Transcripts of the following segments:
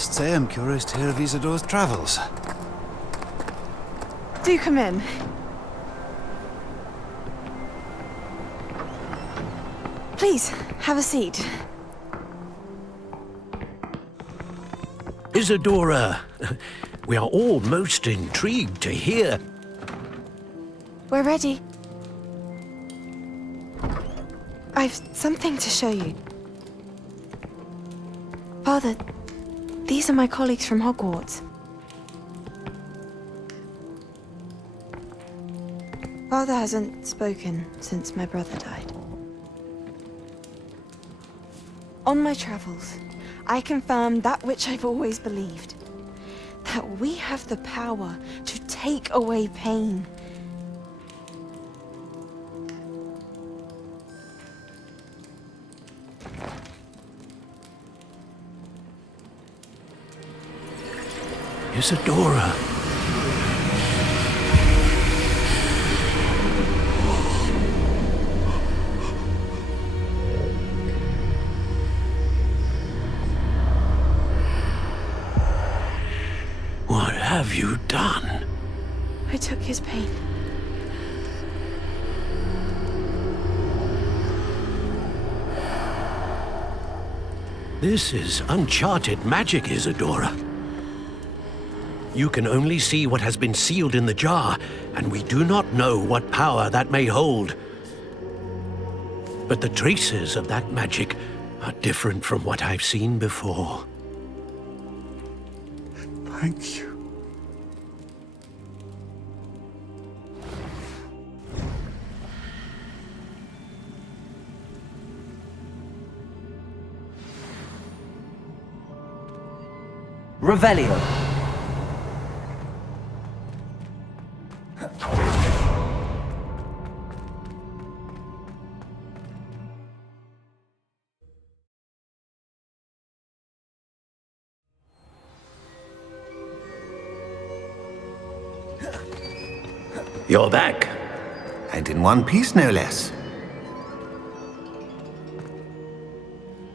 Must say I'm curious to hear of Isadore's travels. Do come in. Please, have a seat. Isadora, we are all most intrigued to hear. We're ready. I've something to show you. Father, these are my colleagues from Hogwarts. Father hasn't spoken since my brother died. On my travels, I confirmed that which I've always believed. That we have the power to take away pain. Isadora. What have you done? I took his pain. This is uncharted magic, Isadora. You can only see what has been sealed in the jar, and we do not know what power that may hold. But the traces of that magic are different from what I've seen before. Thank you. Revelio. You're back. And in one piece, no less.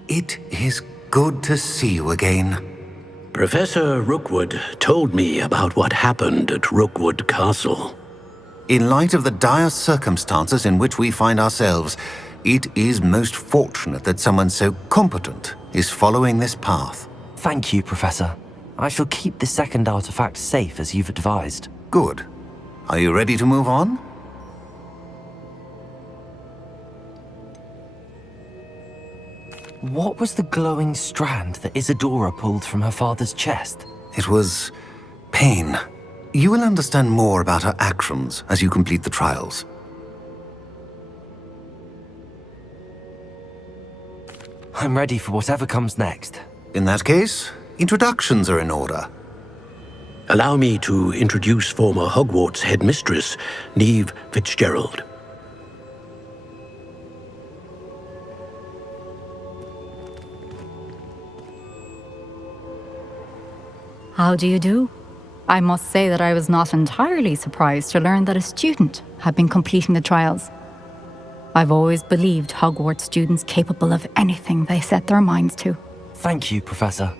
It is good to see you again. Professor Rookwood told me about what happened at Rookwood Castle. In light of the dire circumstances in which we find ourselves, it is most fortunate that someone so competent is following this path. Thank you, Professor. I shall keep the second artifact safe as you've advised. Good. Are you ready to move on? What was the glowing strand that Isadora pulled from her father's chest? It was pain. You will understand more about her actions as you complete the trials. I'm ready for whatever comes next. In that case, introductions are in order. Allow me to introduce former Hogwarts headmistress, Neve Fitzgerald. How do you do? I must say that I was not entirely surprised to learn that a student had been completing the trials. I've always believed Hogwarts students capable of anything they set their minds to. Thank you, Professor.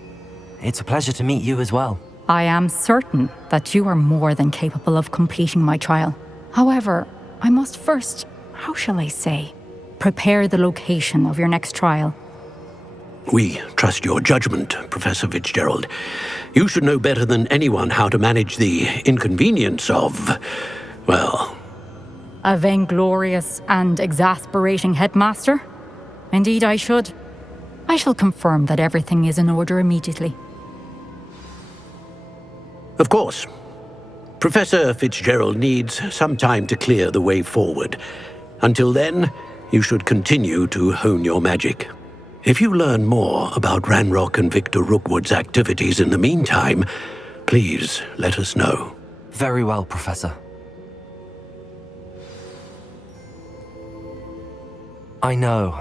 It's a pleasure to meet you as well. I am certain that you are more than capable of completing my trial. However, I must first, how shall I say, prepare the location of your next trial. We trust your judgment, Professor Fitzgerald. You should know better than anyone how to manage the inconvenience of, well... A vainglorious and exasperating headmaster? Indeed I should. I shall confirm that everything is in order immediately. Of course. Professor Fitzgerald needs some time to clear the way forward. Until then, you should continue to hone your magic. If you learn more about Ranrock and Victor Rookwood's activities in the meantime, please let us know. Very well, Professor. I know.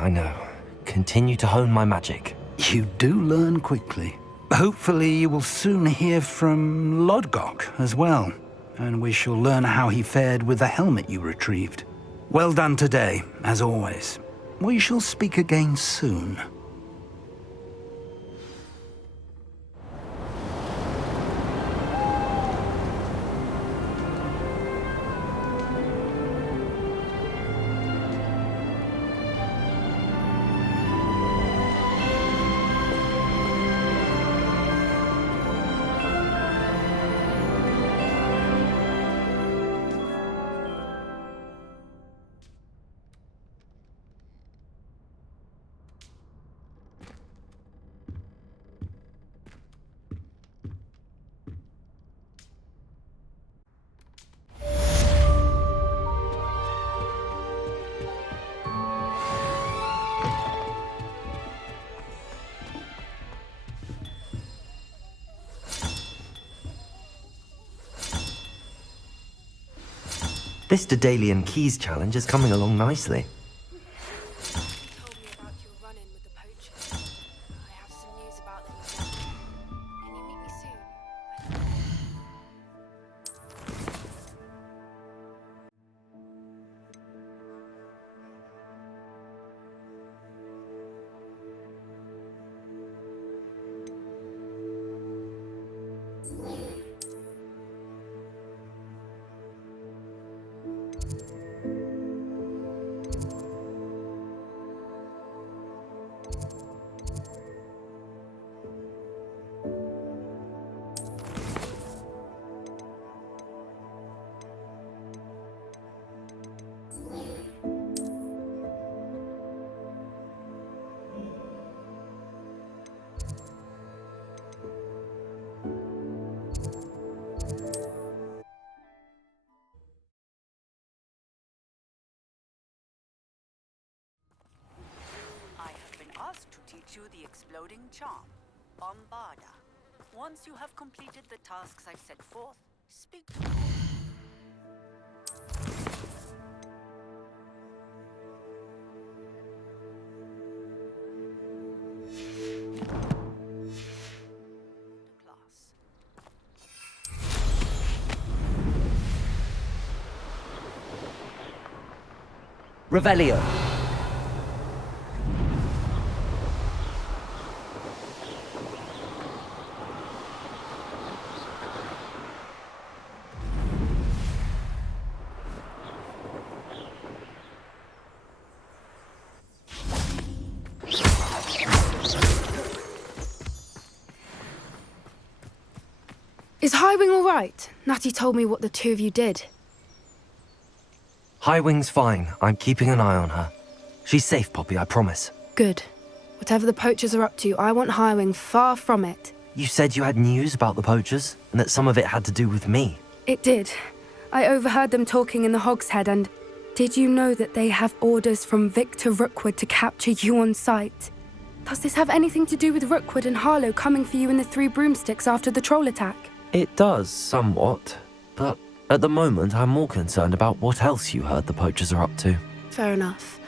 Continue to hone my magic. You do learn quickly. Hopefully you will soon hear from Lodgok as well, and we shall learn how he fared with the helmet you retrieved. Well done today, as always. We shall speak again soon. This Daedalian Keys challenge is coming along nicely. Told me about your run-in with the poachers. I have some news about them as well. Can you meet me soon? I have been asked to teach you the exploding charm, Bombarda. Once you have completed the tasks I've set forth, speak to me. Class. Revelio. Is Highwing all right? Natty told me what the two of you did. Highwing's fine. I'm keeping an eye on her. She's safe, Poppy, I promise. Good. Whatever the poachers are up to, I want Highwing far from it. You said you had news about the poachers, and that some of it had to do with me. It did. I overheard them talking in the Hogshead, and did you know that they have orders from Victor Rookwood to capture you on sight? Does this have anything to do with Rookwood and Harlow coming for you in the Three Broomsticks after the troll attack? It does, somewhat. But at the moment, I'm more concerned about what else you heard the poachers are up to. Fair enough.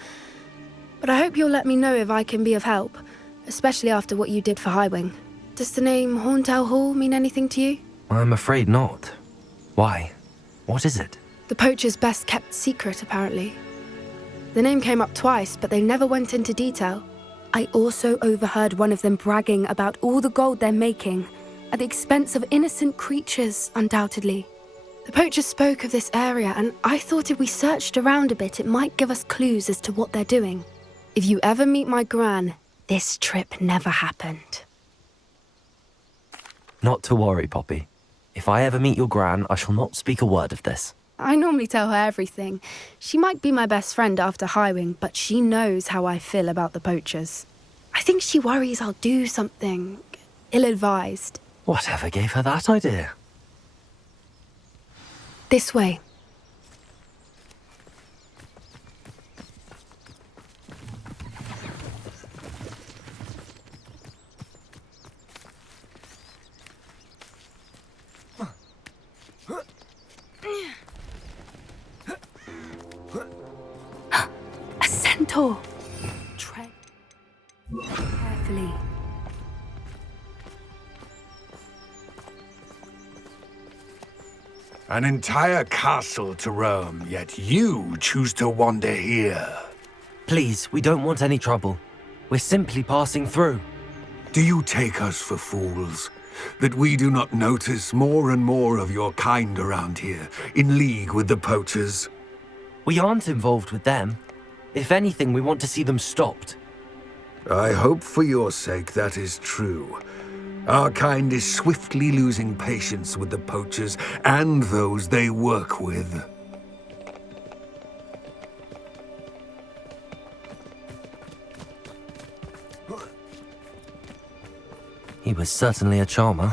But I hope you'll let me know if I can be of help, especially after what you did for Highwing. Does the name Horntail Hall mean anything to you? I'm afraid not. Why? What is it? The poachers' best kept secret, apparently. The name came up twice, but they never went into detail. I also overheard one of them bragging about all the gold they're making, at the expense of innocent creatures, undoubtedly. The poachers spoke of this area, and I thought if we searched around a bit, it might give us clues as to what they're doing. If you ever meet my gran, this trip never happened. Not to worry, Poppy. If I ever meet your gran, I shall not speak a word of this. I normally tell her everything. She might be my best friend after Highwing, but she knows how I feel about the poachers. I think she worries I'll do something ill-advised. Whatever gave her that idea? This way. A centaur. Tread carefully. An entire castle to roam, yet you choose to wander here. Please, we don't want any trouble. We're simply passing through. Do you take us for fools? That we do not notice more and more of your kind around here, in league with the poachers? We aren't involved with them. If anything, we want to see them stopped. I hope for your sake that is true. Our kind is swiftly losing patience with the poachers and those they work with. He was certainly a charmer.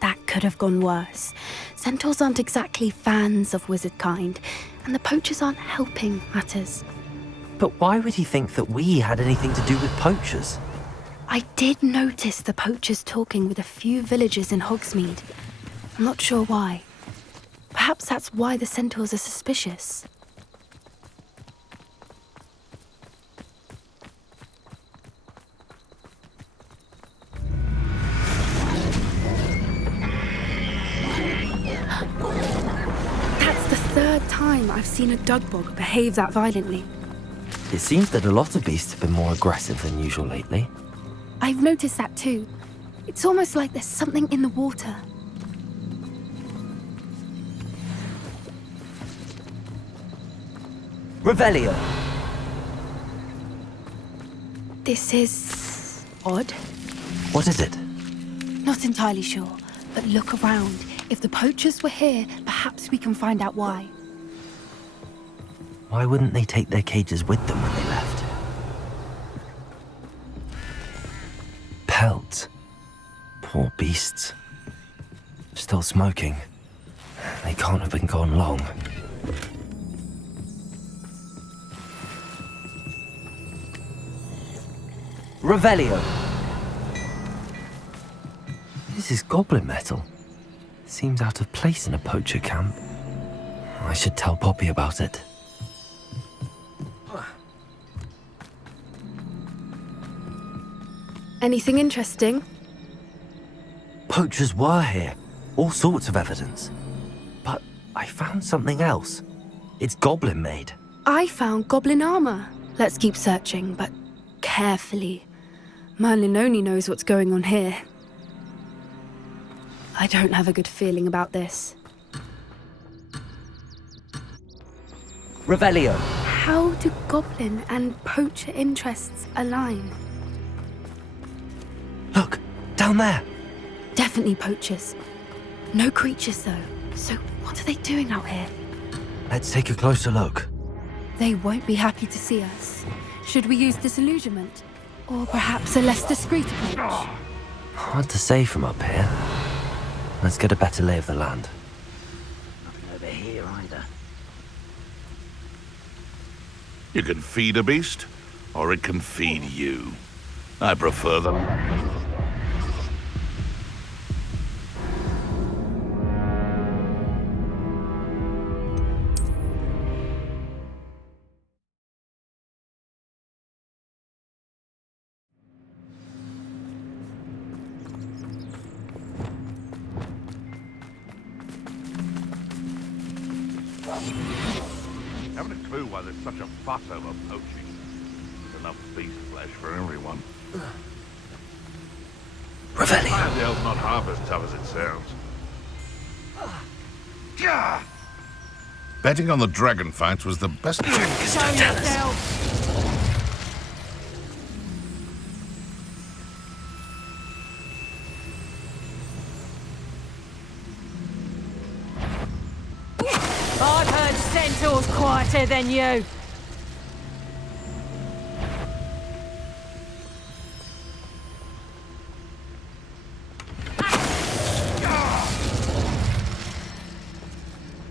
That could have gone worse. Centaurs aren't exactly fans of wizard kind, and the poachers aren't helping matters. But why would he think that we had anything to do with poachers? I did notice the poachers talking with a few villagers in Hogsmeade. I'm not sure why. Perhaps that's why the centaurs are suspicious. That's the third time I've seen a dugbog behave that violently. It seems that a lot of beasts have been more aggressive than usual lately. I've noticed that too. It's almost like there's something in the water. Revelio! This is odd. What is it? Not entirely sure, but look around. If the poachers were here, perhaps we can find out why. Why wouldn't they take their cages with them when they left? Pelts. Poor beasts. Still smoking. They can't have been gone long. Revelio! This is goblin metal. Seems out of place in a poacher camp. I should tell Poppy about it. Anything interesting? Poachers were here. All sorts of evidence. But I found something else. It's goblin made. I found goblin armor. Let's keep searching, but carefully. Merlin only knows what's going on here. I don't have a good feeling about this. Revelio! How do goblin and poacher interests align? Look, down there! Definitely poachers. No creatures, though. So what are they doing out here? Let's take a closer look. They won't be happy to see us. Should we use disillusionment? Or perhaps a less discreet approach? Hard to say from up here. Let's get a better lay of the land. Nothing over here either. You can feed a beast, or it can feed you. I prefer the latter. Haven't a clue why there's such a fuss over poaching. There's enough beast flesh for everyone. Revelio! The hell's not half as tough as it sounds. Betting on the dragon fights was the best. I've heard centaurs quieter than you.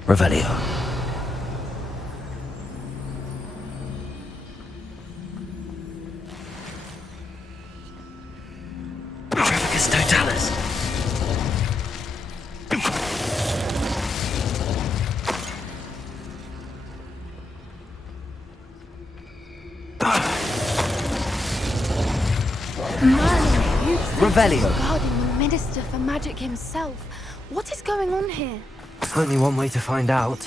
Revelio. Trevicus totalis. Revelio. Guarding the Minister for Magic himself. What is going on here? Only one way to find out.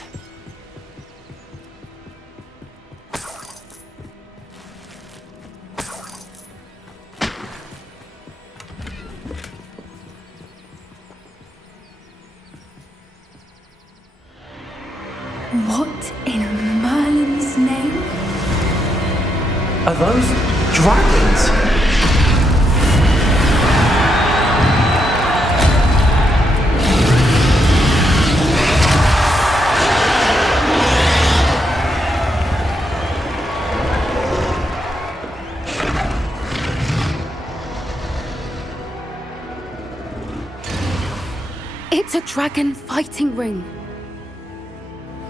What in Merlin's name? Are those dragons? It's a dragon fighting ring.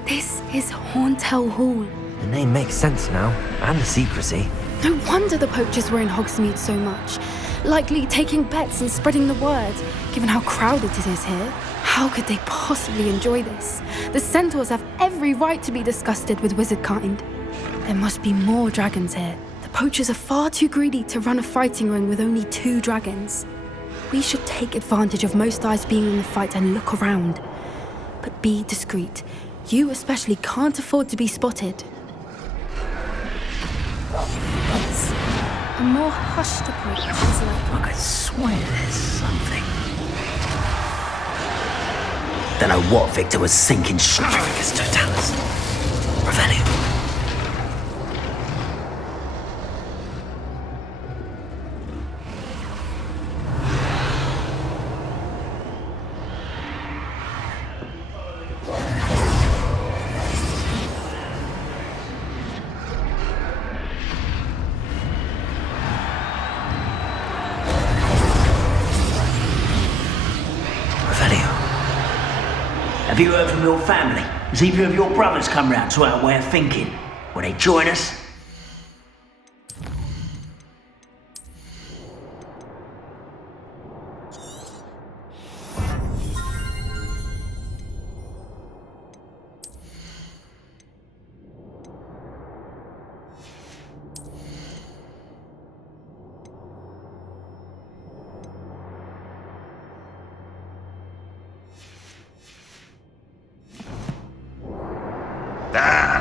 This is Hauntel Hall. The name makes sense now, and the secrecy. No wonder the poachers were in Hogsmeade so much. Likely taking bets and spreading the word, given how crowded it is here. How could they possibly enjoy this? The centaurs have every right to be disgusted with wizard kind. There must be more dragons here. The poachers are far too greedy to run a fighting ring with only 2 dragons. We should take advantage of most eyes being in the fight and look around. But be discreet. You especially can't afford to be spotted. A more hushed approach is like... I could swear there's something. Don't know what Victor was thinking. Stricus totalis. Revelio. Have you heard from your family? Has either of your brothers come round to our way of thinking? Will they join us?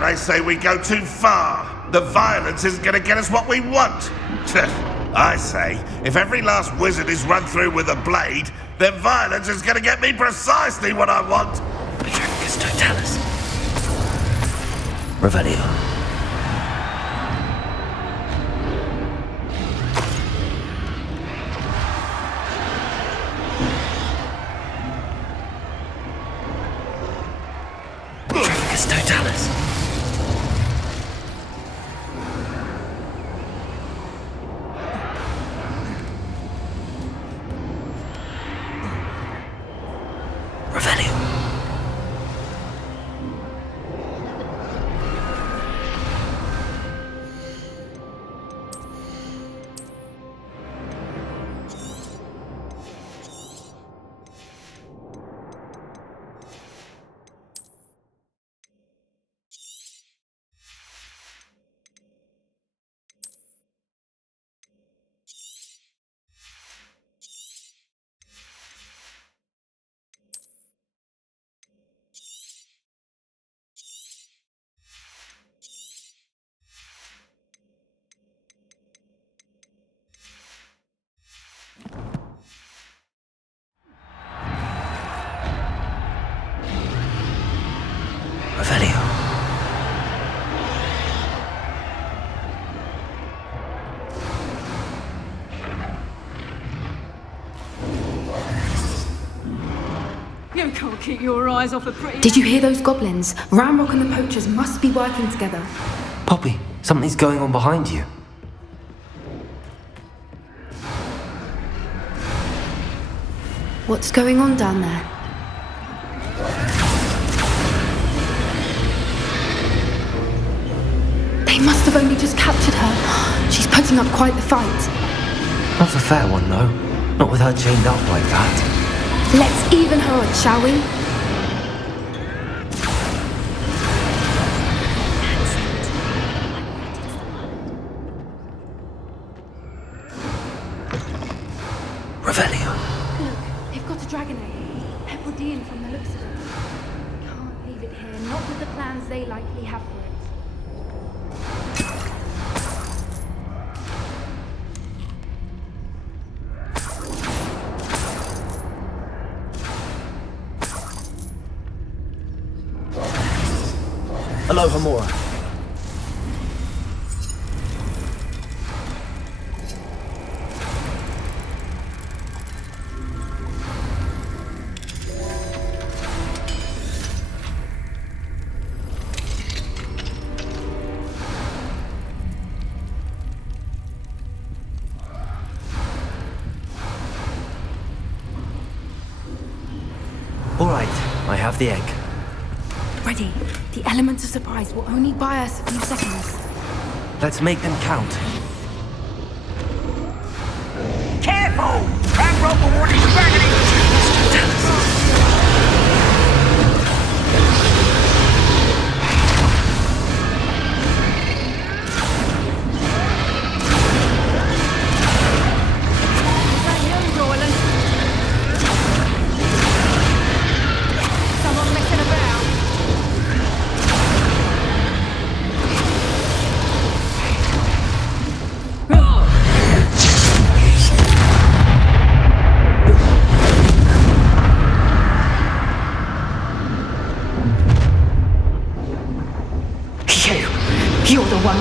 They say we go too far. The violence isn't going to get us what we want. I say, if every last wizard is run through with a blade, then violence is going to get me precisely what I want. Stricus totalis. Revelio. Totalis. Revelio. Revelio. You can't keep your eyes off a pretty... Did you hear those goblins? Ramrock and the poachers must be working together. Poppy, something's going on behind you. What's going on down there? They must have only just captured her. She's putting up quite the fight. Not a fair one, though. Not with her chained up like that. Let's even her odds, shall we? Revelio. Look, they've got a dragon egg. Hebridean from the looks of it. Can't leave it here, not with the plans they likely have for it. Hello, Hamura. All right, I have the egg. Ready. The elements of surprise will only buy us a few seconds. Let's make them count. Careful! Ramrock will warn his dragon.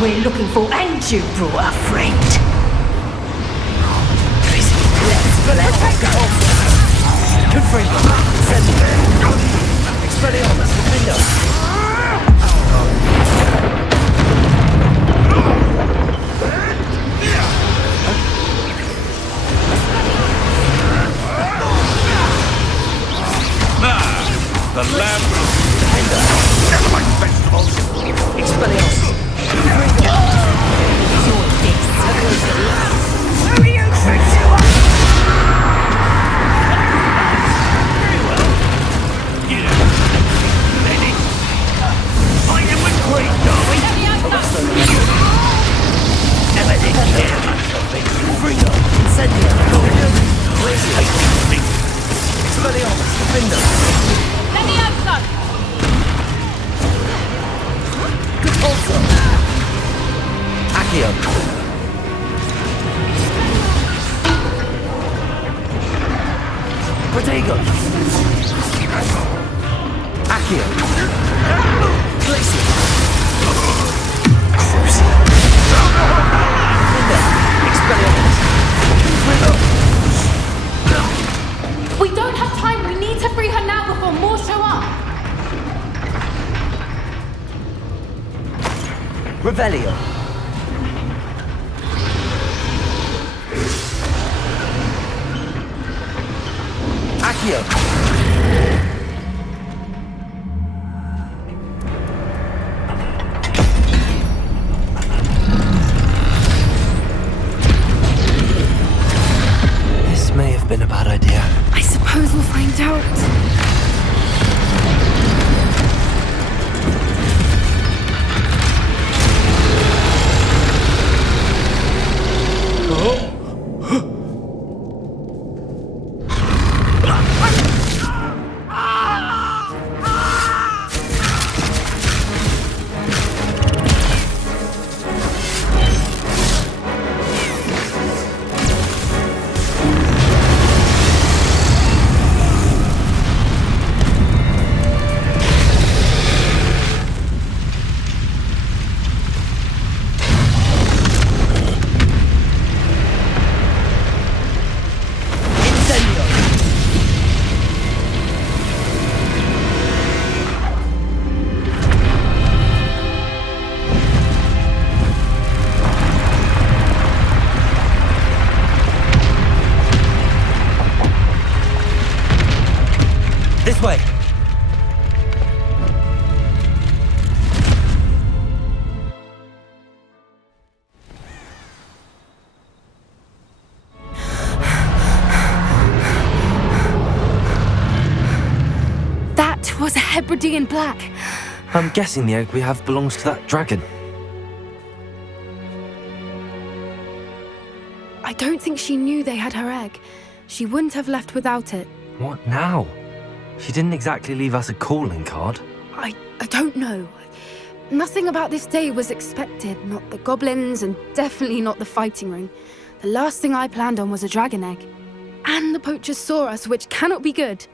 one we're looking for, and you brought a friend. Let's go. Good friend. Send me. Expelliarmus, defend us. The lamb will never like vegetables. Expelliarmus. Who do you think you are? Very well. Ready? I am with great darling. Never did care much of it. Freedom. Incendio. Where's it? Expelliarmus, defend us. Also, Accio. Protego. Accio. Glacier. Crucial. Expelliarmus. We don't have time. We need to free her now before more show up. Revelio. Accio. This may have been a bad idea. I suppose we'll find out. This way. That was a Hebridean black. I'm guessing the egg we have belongs to that dragon. I don't think she knew they had her egg. She wouldn't have left without it. What now? She didn't exactly leave us a calling card. I don't know. Nothing about this day was expected. Not the goblins, and definitely not the fighting ring. The last thing I planned on was a dragon egg. And the poachers saw us, which cannot be good.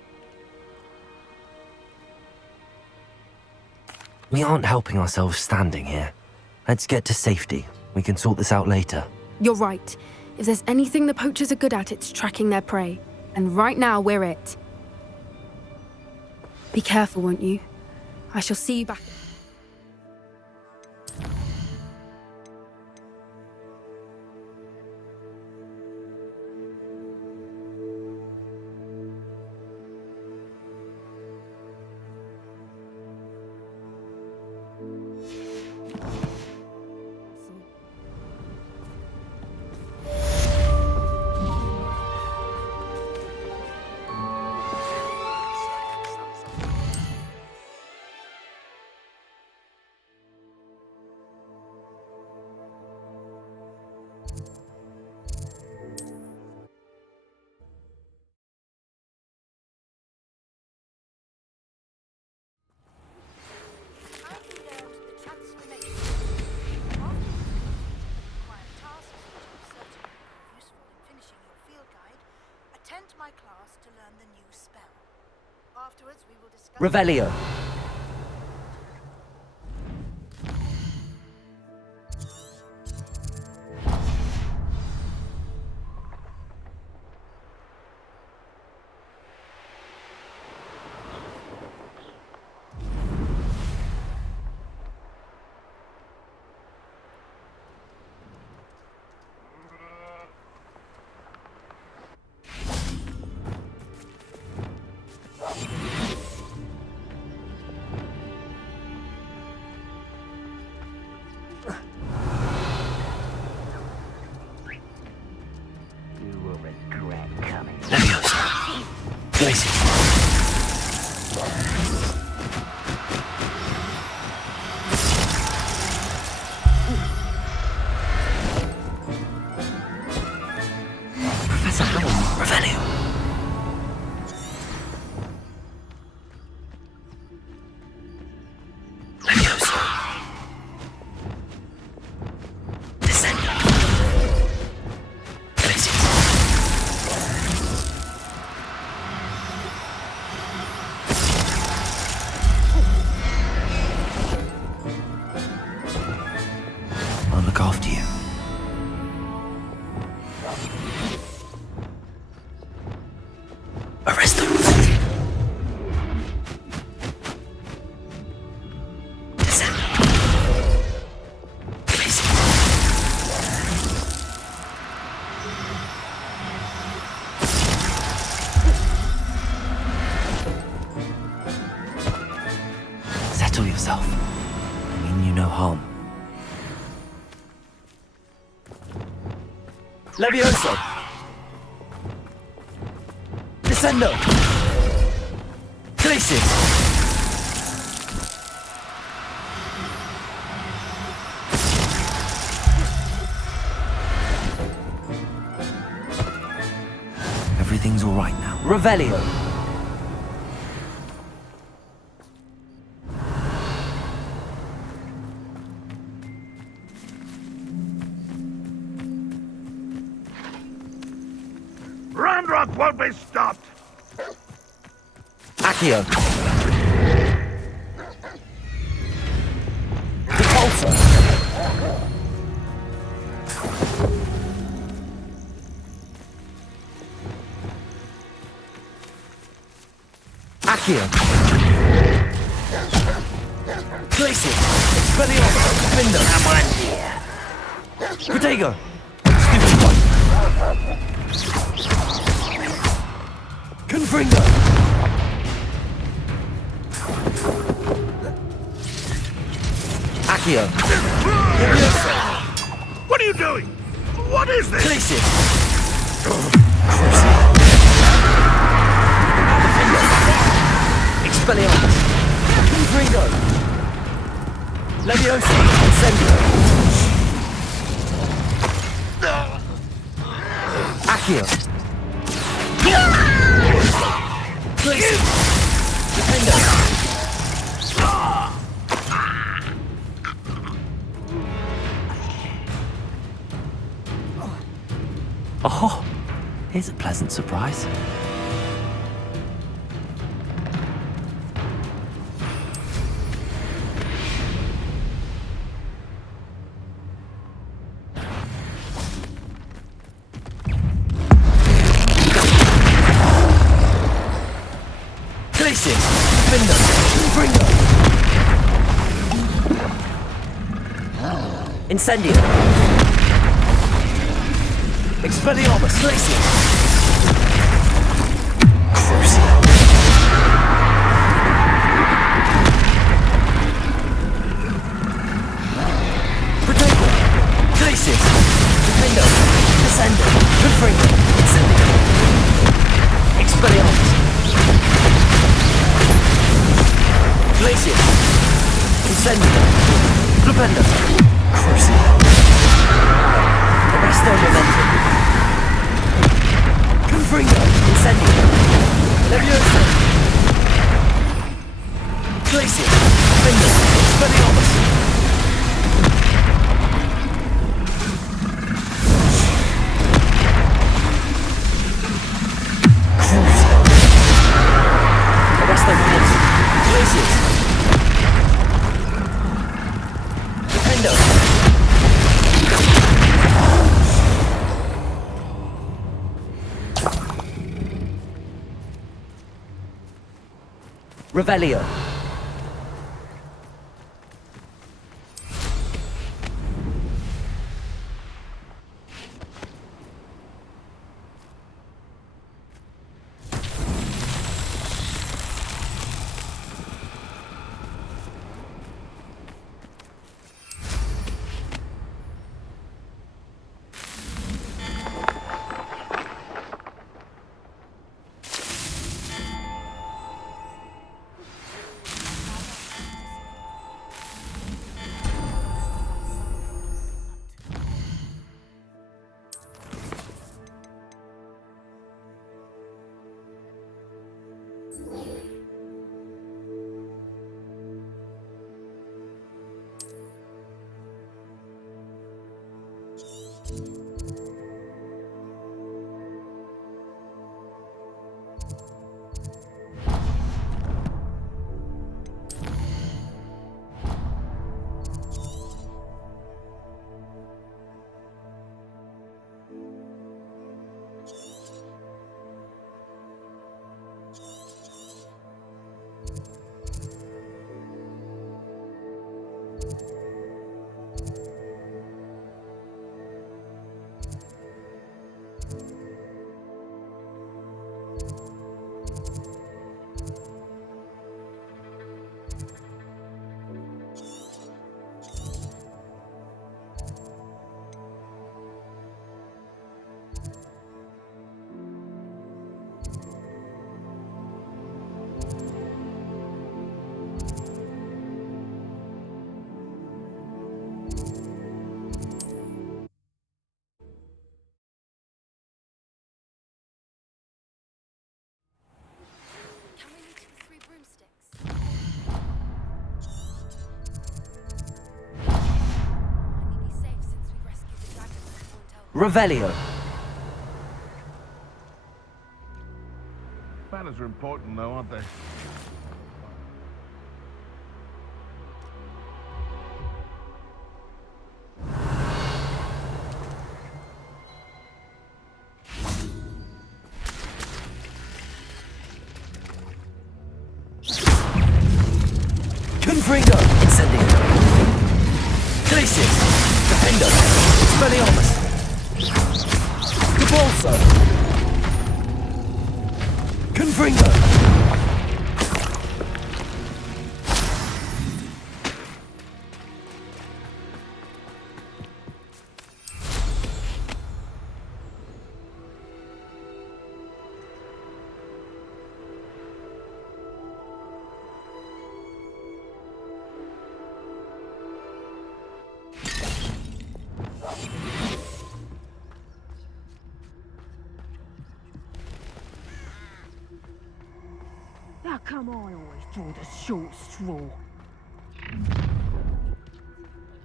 We aren't helping ourselves standing here. Let's get to safety. We can sort this out later. You're right. If there's anything the poachers are good at, it's tracking their prey. And right now, we're it. Be careful, won't you? I shall see you back. My class to learn the new spell. Afterwards, we will discuss. Revelio. Professor Howell, Revelio. Levioso. Descendo. Glacius. I'll look after you. Arrest them. Descend. Please. Settle yourself. I mean you no harm. Levioso! Descendo! Glacius! Everything's all right now. Revelio! Ramrock won't be stopped! Accio! Repulsor! Accio! Glacius! Expelliarmus! Finder! Protego! Stupid one! Confringo! Accio! What are you doing? What is this? Glacius! Expelliarmus! Confringo! Leviosa! Incendio! Accio! Glacius! Defendo! Oh, here's a pleasant surprise. Glacius! Finder! Confringo! Incendio! Expelliarmus! Glacius! Crucio! Protego! Glacius! Defendo! Descendo! Confringo! Incendio! Expelliarmus! Glacius! Incendio! Flipendo! Crucio! Arresto Momentum! Confringo! Incendio! Levioso! Glacius! Finder! Expelliarmus! Crucio! Arresto Momentum! Glacius! Defendo! Revelio. Revelio. Manners are important, though, aren't they? Confringo. Incendio. Glacius. Defendo. Expelliarmus. Cabalso. Confringo. How come I always draw the short straw?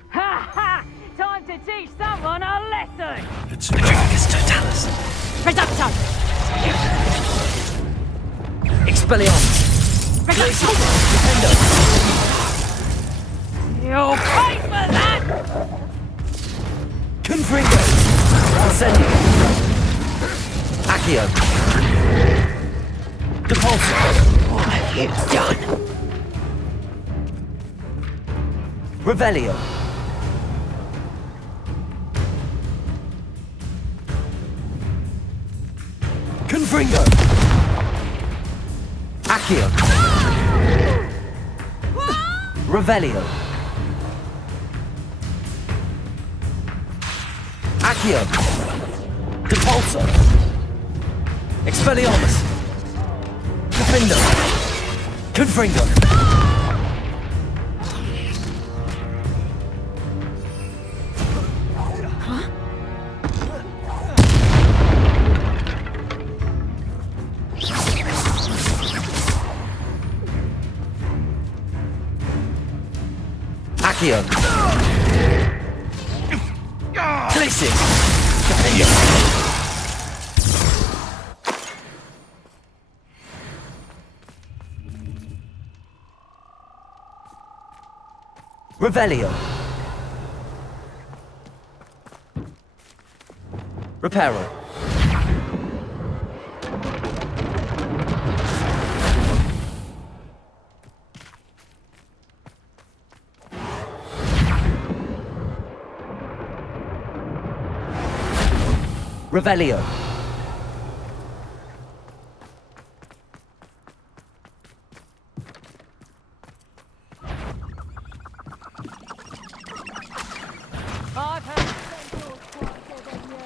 Ha ha! Time to teach someone a lesson! It's Dragus Totalis. Reducto! Expelliarmus. Glacius. Defendo. You'll pay for that! Confringo. Incendio. Accio. Depulso. What have you done? Revelio. Confringo. Accio. Revelio. Accio. Depulso. Expelliarmus. Defendo. Confringo. Accio. Glacius. Defendo. Revelio. Reparo. Revelio. I've heard centaurs quieter than you.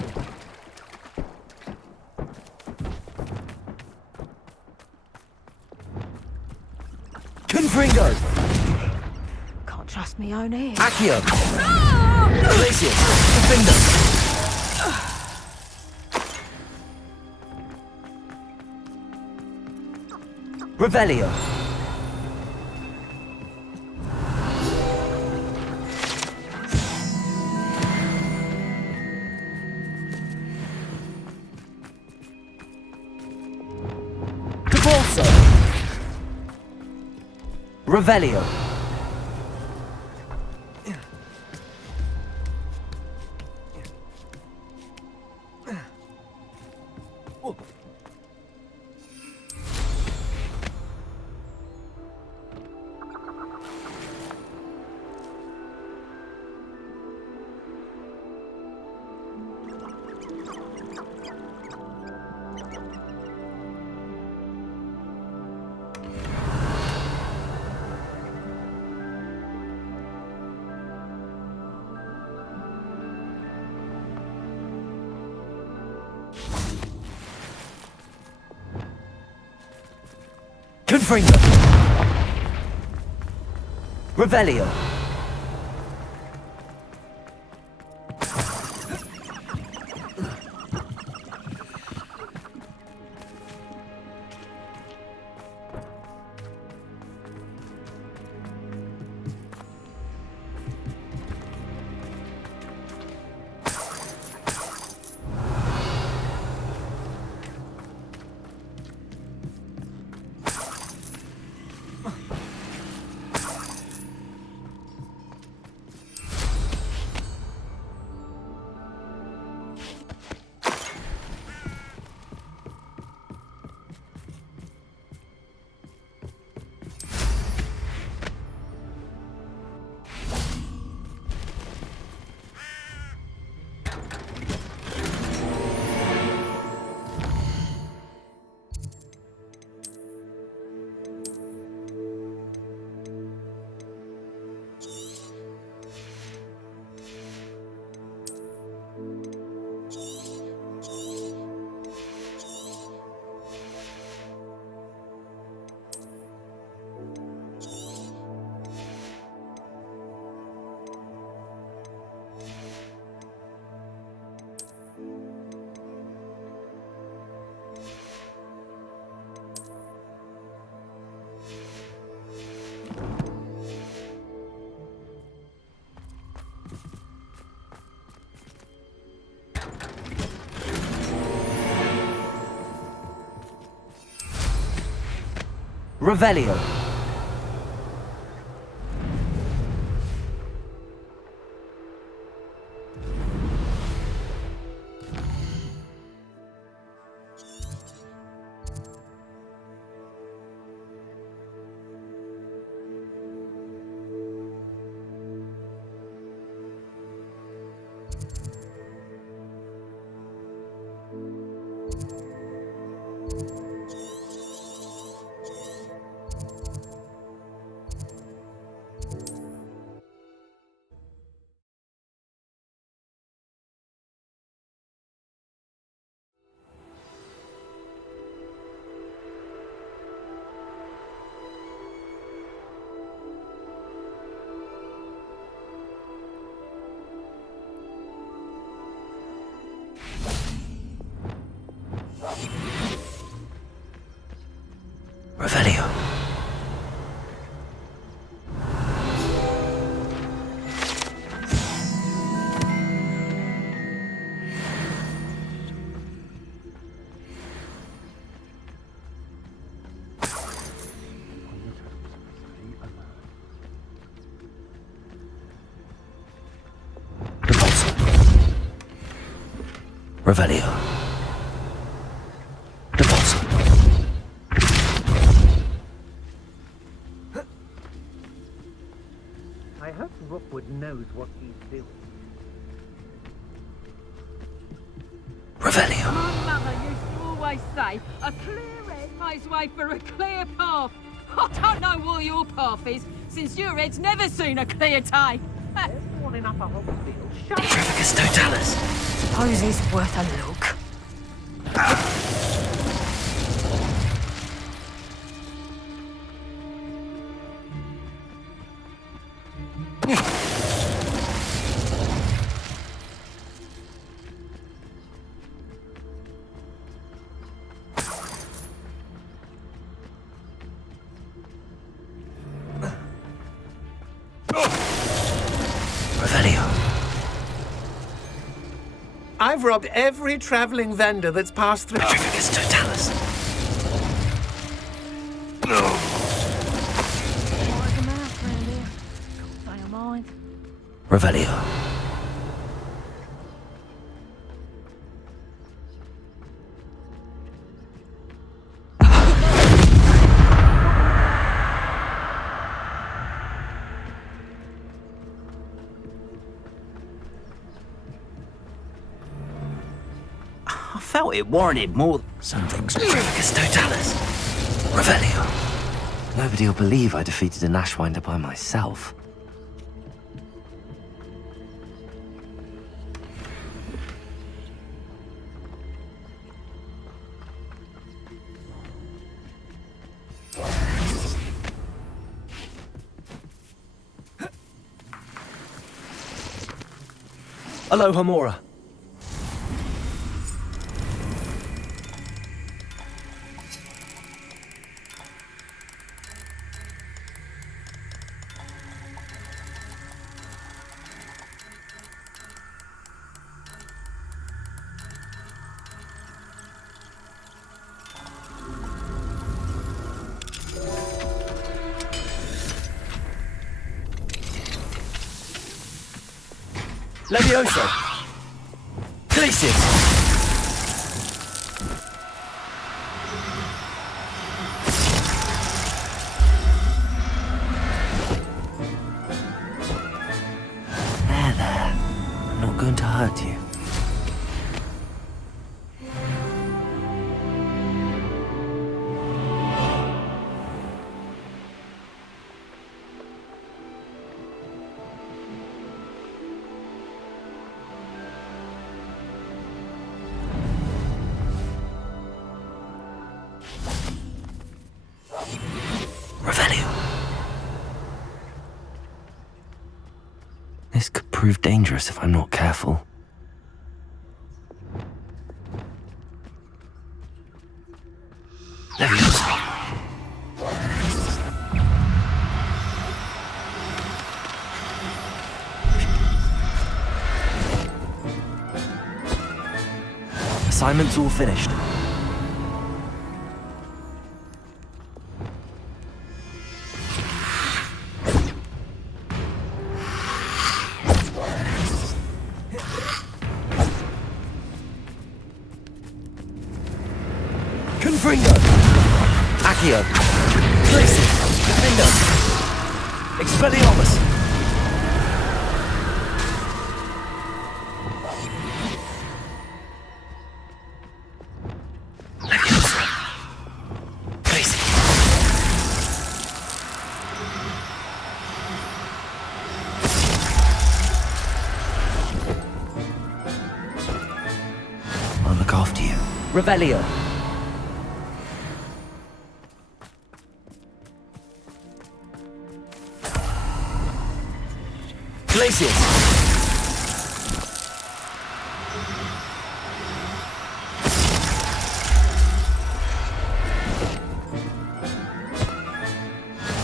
Confringo. Can't trust me own ears. Accio. Glacius. Defendo. Revelio. Cabalso. Revelio. Confringo. Revelio. Revelio. Revelio. Revelio. I hope Rookwood knows what he's doing. Revelio. My mother used to always say, a clear head makes way for a clear path. I don't know what your path is, since your head's never seen a clear day. There's one in Upper Hogsfield. Shut Trevicus Totalis. Suppose it's worth a look. Revelio. I've robbed every traveling vendor that's passed through. Trevicus Totalis. Revelio. I felt it warranted more. Something's Trevicus Totalis. Revelio. Nobody will believe I defeated an Ashwinder by myself. Aloha Mora. Levioso! Glacius! There. I'm not going to hurt you. This could prove dangerous if I'm not careful. Leviosa. Assignment's all finished. Confringo! Accio! Glacius! Defendo! Expelliarmus! I'll look after you. Revelio! Glacius!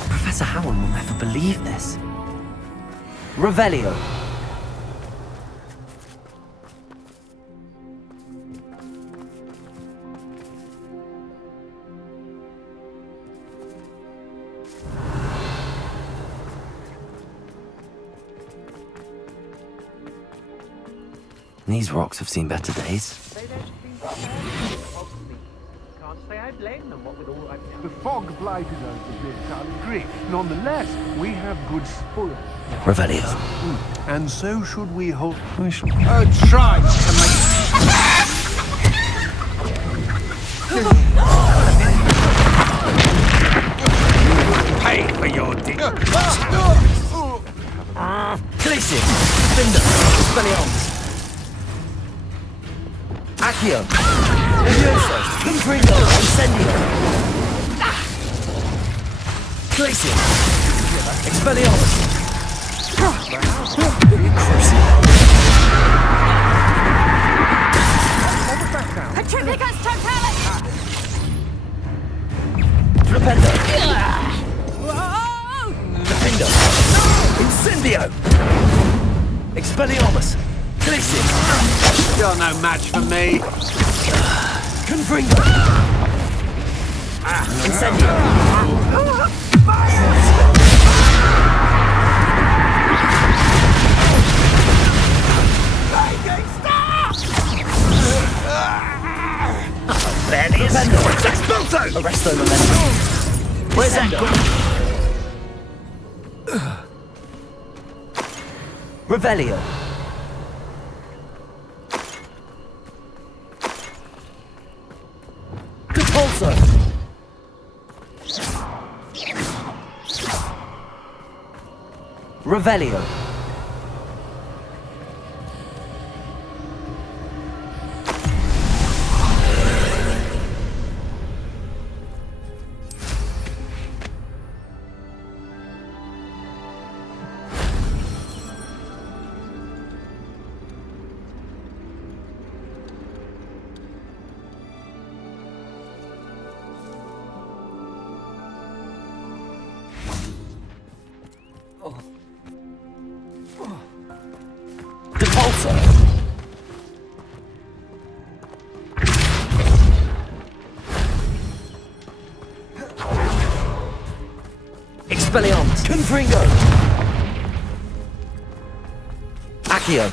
Professor Howard will never believe this. Revelio! These rocks have seen better days. Can't say I blame them, what with all I've done. The fog blighted us a bit, I agree. Nonetheless, we have good spoil. Revelio. And so should we hold... We shall... try to make... Pay for your dick. Glacius! Defender! Expelliarmus! Accio! Levioso! Confringo! Incendio! Glacius! Expelliarmus! Petrificus totalis! Flipendo! Defendo! Incendio! Expelliarmus! Glacius! You're no match for me. Confringo! Incendio! Expulso! Arresto Memento! Where's Endo? Revelio! Depulso! Revelio! Depulso! Expelliarmus! Confringo! Accio!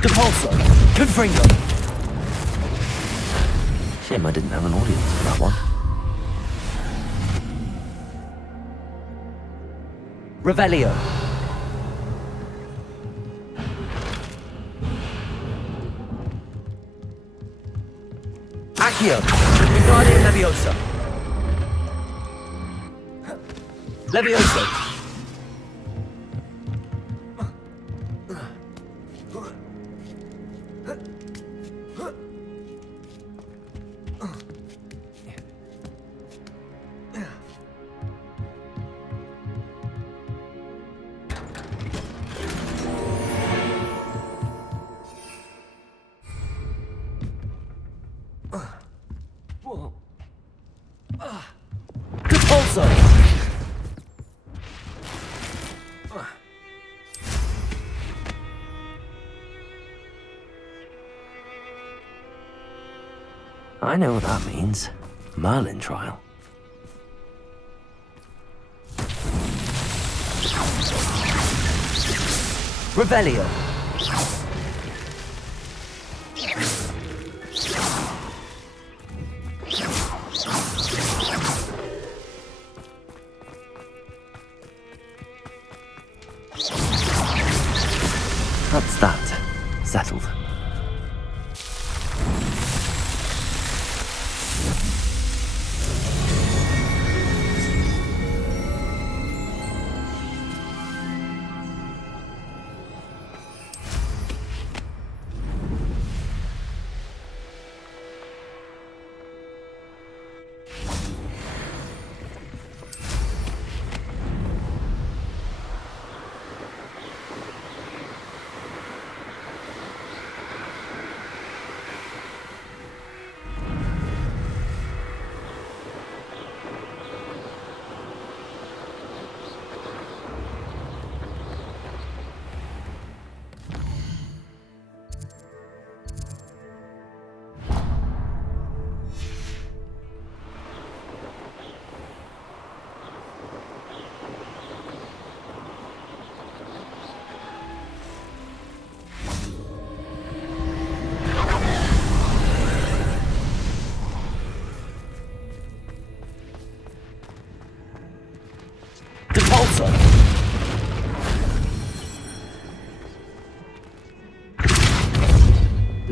Depulso! Confringo! Shame I didn't have an audience for that one. Revelio! Accio! Wingardium Leviosa! Leviosa! Depulso! I know what that means. Merlin trial. Revelio. That's that. Settled.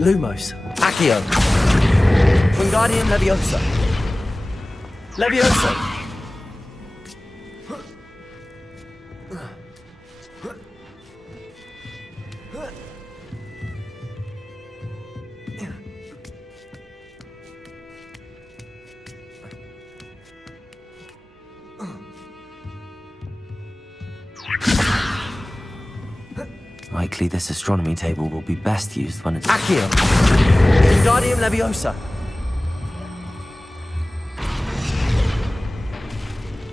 Lumos. Accio. Wingardium Leviosa. Leviosa. Likely this astronomy table will be best used when it's... Accio! Wingardium Leviosa!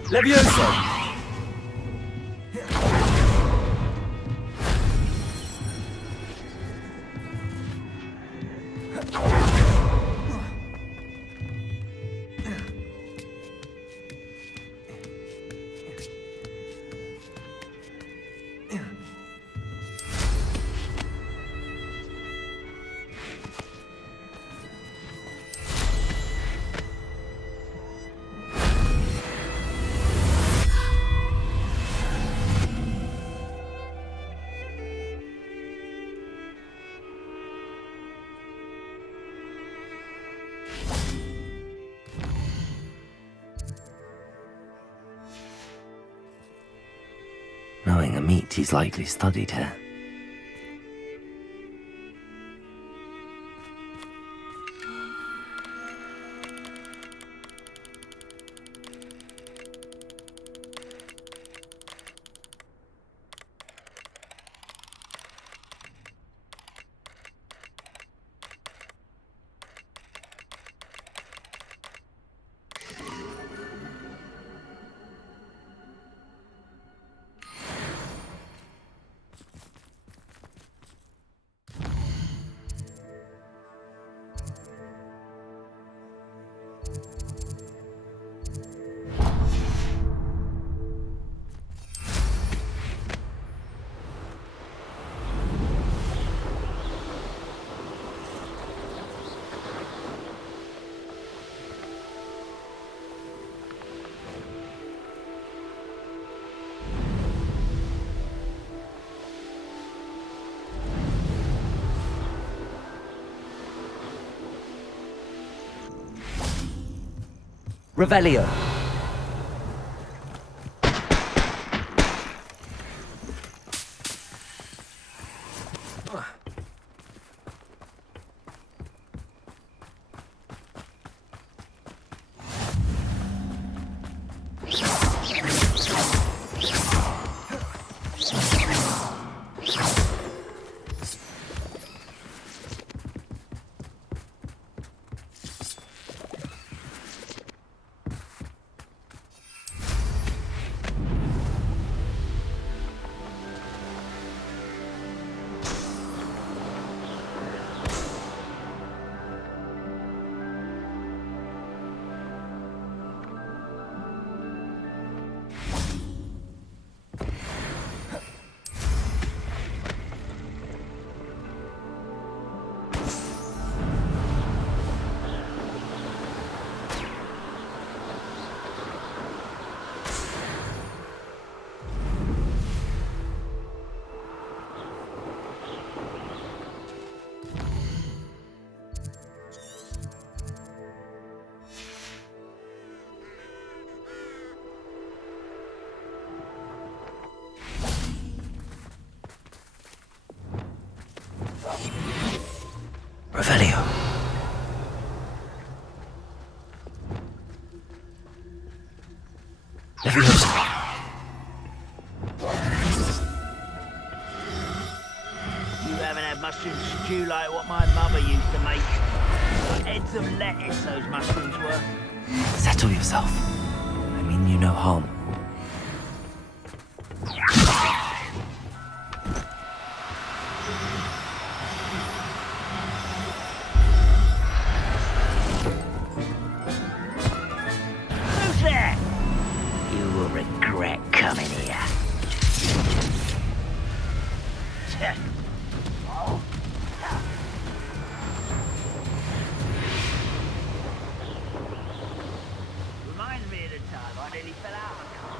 Leviosa! Knowing a meat, he's likely studied here. Revelio. You haven't had mushroom stew like what my mother used to make. Like heads of lettuce, those mushrooms were. Settle yourself. I mean you no harm. Who's there? You will regret coming here. Reminds me of the time I nearly fell out of a car.